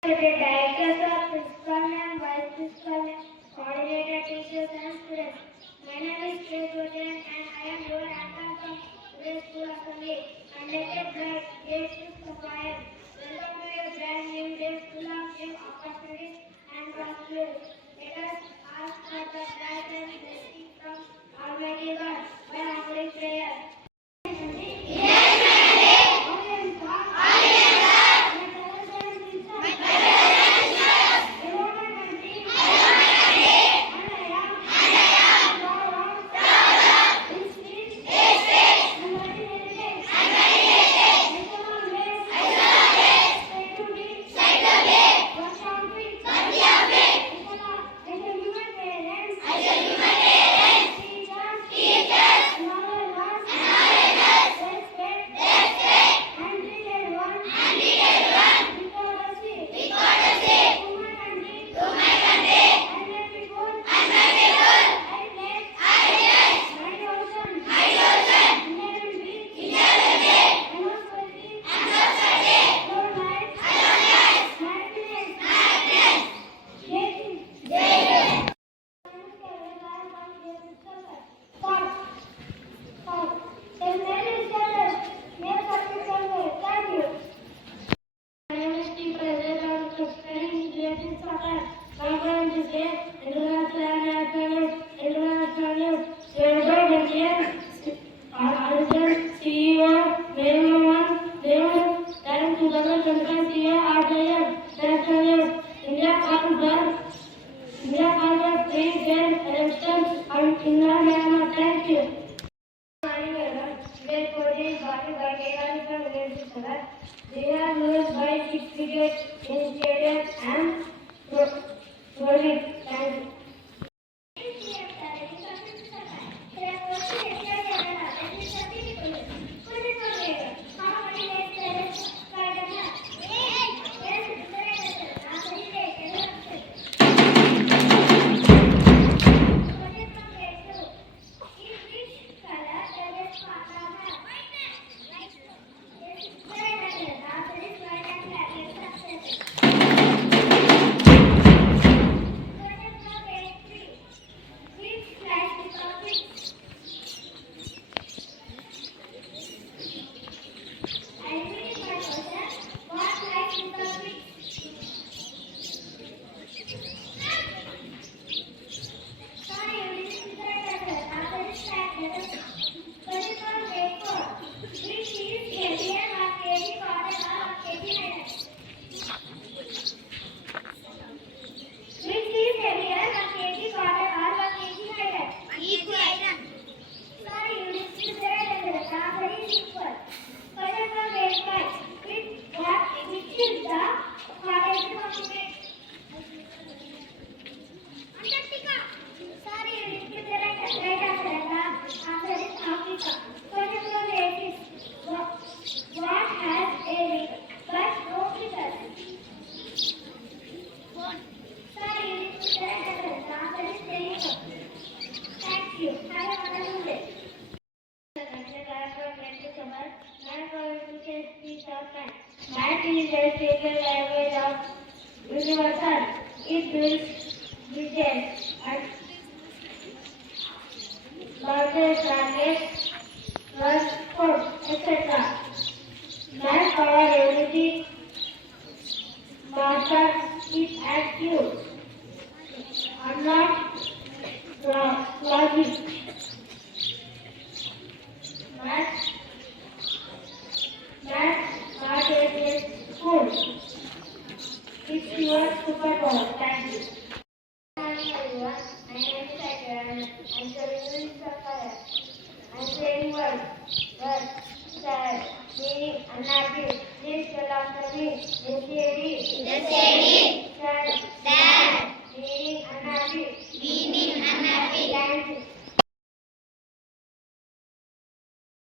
The directors of principal and vice principal, coordinator teachers and students. My name is K. Jojan and I am your anchor from today's school assembly, conducted by grade 6 Sapphire. Welcome to your brand new day full of new opportunities and possibilities. Let us ask for the guidance and blessing from Almighty God by humbling prayer. Thank you. They are used by 6 cricket in stadium and rolling. Thank you. Math is a sacred language of universal. It builds bridges and boundaries, targets, transport, etc. Math covers everything. Master it as you. Unlock logic. Math not a school. It's your superpower. Thank you. Hi everyone. My name is Sapphire. I'm studying Sapphire. I'm saying word, sad, meaning, unhappy. Please tell after me. Sad, meaning, unhappy. Thank you.